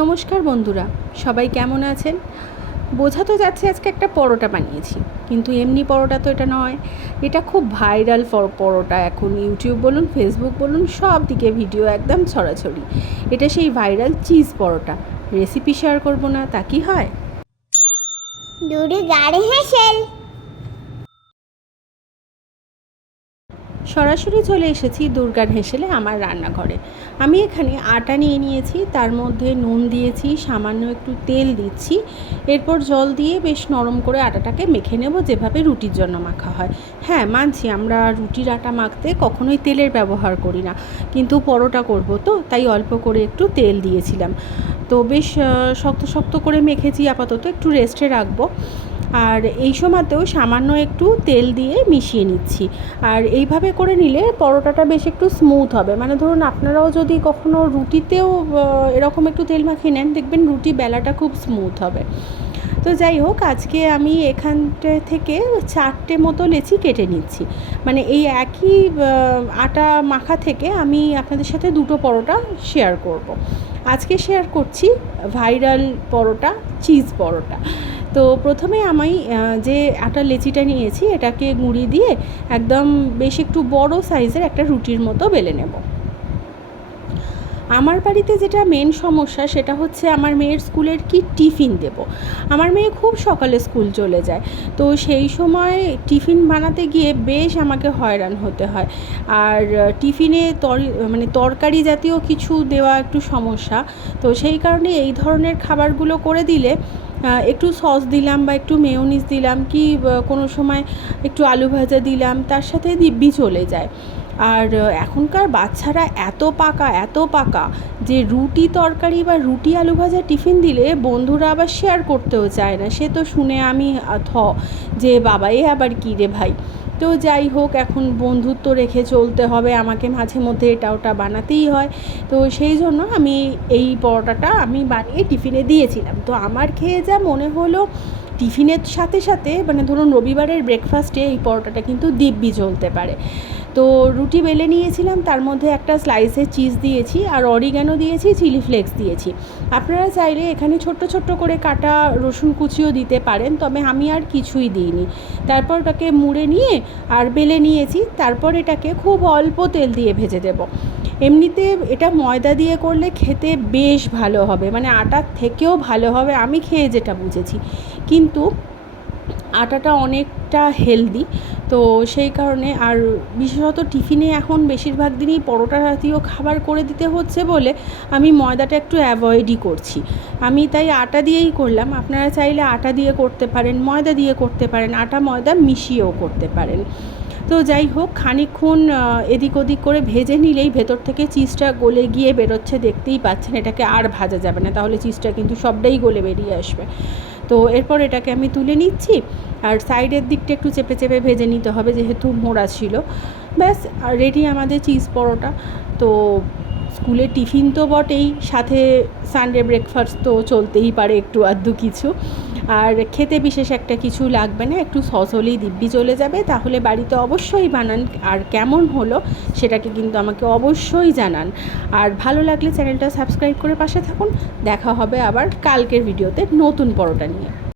নমস্কার বন্ধুরা, সবাই কেমন আছেন? বোঝা তো যাচ্ছে আজকে একটা পরোটা বানিয়েছি, কিন্তু এমনি পরোটা তো এটা নয়। এটা খুব ভাইরাল পরোটা এখন, ইউটিউব বলুন, ফেসবুক বলুন, সব দিকে ভিডিও একদম ছড়াছড়ি। এটা সেই viral cheese paratha, recipe share করব না, তা কি হয়? সরাসরি চলে এসেছি দুর্গার হেসেলে আমার রান্নাঘরে। আমি এখানে আটা নিয়ে নিয়েছি, তার মধ্যে নুন দিয়েছি, সামান্য একটু তেল দিচ্ছি। এরপর জল দিয়ে বেশ নরম করে আটাটাকে মেখে নেব, যেভাবে রুটির জন্য মাখা হয়। হ্যাঁ মানছি আমরা রুটির আটা মাখতে কখনোই তেলের ব্যবহার করি না, কিন্তু পরোটা করব তো, তাই অল্প করে একটু তেল দিয়েছিলাম। তো বেশ শক্ত শক্ত করে মেখেছি, আপাতত একটু রেস্টে রাখব। আর এই সময়তেও সামান্য একটু তেল দিয়ে মিশিয়ে নিচ্ছি। আর এইভাবে করে নিলে পরোটাটা বেশ একটু স্মুথ হবে। মানে ধরুন আপনারাও যদি কখনো রুটিতেও এরকম একটু তেল মাখিয়ে নেন, দেখবেন রুটি বেলাটা খুব স্মুথ হবে। তো যাই হোক, আজকে আমি এখানটা থেকে চারটে মতো লেচি কেটে নিচ্ছি। মানে এই একই আটা মাখা থেকে আমি আপনাদের সাথে দুটো পরোটা শেয়ার করব। আজকে শেয়ার করছি ভাইরাল পরোটা চিজ পরোটা। তো প্রথমে আমি যে আটা লেচিটা নিয়েছি, এটাকে গুঁড়ি দিয়ে একদম বেশ একটু বড় সাইজের একটা রুটির মতো বেলে নেব। আমার বাড়িতে যেটা মেন সমস্যা, সেটা হচ্ছে আমার মেয়ের স্কুলের কি টিফিন দেব। আমার মেয়ে খুব সকালে স্কুল চলে যায়, তো সেই সময় টিফিন বানাতে গিয়ে বেশ আমাকে হয়রান হতে হয়। আর টিফিনে তর মানে তরকারি জাতীয় কিছু দেওয়া একটু সমস্যা, তো সেই কারণে এই ধরনের খাবারগুলো করে দিলে একটু সস দিলাম বা একটু মেয়নিস দিলাম কি কোনো সময় একটু আলু ভাজা দিলাম, তার সাথে দিব্যি চলে যায়। আর এখনকার বাচ্চারা এত পাকা এত পাকা যে রুটি তরকারি বা রুটি আলু ভাজা টিফিন দিলে বন্ধুরা আবার শেয়ার করতেও চায় না। সে তো শুনে আমি থ যে বাবা এ আবার কী রে ভাই? তো যাই হোক, এখন বন্ধুত্ব রেখে চলতে হবে। আমাকে মাঝে মধ্যে এটা ওটা বানাতেই হয়। তো সেই জন্য আমি এই পরোটাটা আমি বানিয়ে টিফিনে দিয়েছিলাম। তো আমার খেয়ে যা মনে হলো টিফিনের সাথে সাথে মানে ধরুন রবিবারের ব্রেকফাস্টে এই পরোটাটা কিন্তু দিব্যি চলতে পারে। তো রুটি বেলে নিয়েছিলাম, তার মধ্যে একটা স্লাইসের চিজ দিয়েছি আর অরিগ্যানো দিয়েছি চিলি ফ্লেক্স দিয়েছি। আপনারা চাইলে এখানে ছোট্ট ছোট্ট করে কাটা রসুন কুচিও দিতে পারেন, তবে আমি আর কিছুই দিইনি। তারপর ওটাকে মুড়ে নিয়ে আর বেলে নিয়েছি, তারপর এটাকে খুব অল্প তেল দিয়ে ভেজে দেব। এমনিতে এটা ময়দা দিয়ে করলে খেতে বেশ ভালো হবে মানে আটার থেকেও ভালো হবে, আমি খেয়ে যেটা বুঝেছি। কিন্তু আটাটা অনেকটা হেলদি তো সেই কারণে আর বিশেষত টিফিনে এখন বেশিরভাগ দিনই পরোটা জাতীয় খাবার করে দিতে হচ্ছে বলে আমি ময়দাটা একটু অ্যাভয়েডই করছি। আমি তাই আটা দিয়েই করলাম, আপনারা চাইলে আটা দিয়ে করতে পারেন, ময়দা দিয়ে করতে পারেন, আটা ময়দা মিশিয়েও করতে পারেন। তো যাই হোক খানিক্ষণ এদিক ওদিক করে ভেজে নিলেই ভেতর থেকে চিজটা গলে গিয়ে বেরোচ্ছে, দেখতেই পাচ্ছেন এটাকে আর ভাজা যাবে না। তাহলে চিজটা কিন্তু সবটাই গলে বেরিয়ে আসবে। তো এরপর এটাকে আমি তুলে নিচ্ছি, আর সাইডের দিকটা একটু চেপে চেপে ভেজে নিতে হবে, যেহেতু মোড়া ছিল। ব্যাস রেডি আমাদের চিজ পরোটা। তো স্কুলের টিফিন তো বটেই, সাথে সানডে ব্রেকফাস্ট তো চলতেই পারে একটু আধটু কিছু। আর খেতে বিশেষ একটা কিছু লাগবে না, একটু সস হলেই দিব্যি চলে যাবে। তাহলে বাড়িতে অবশ্যই বানান। আর কেমন হলো সেটাকে কিন্তু আমাকে অবশ্যই জানান। আর ভালো লাগলে চ্যানেলটা সাবস্ক্রাইব করে পাশে থাকুন। দেখা হবে আবার কালকের ভিডিওতে নতুন পরোটা নিয়ে।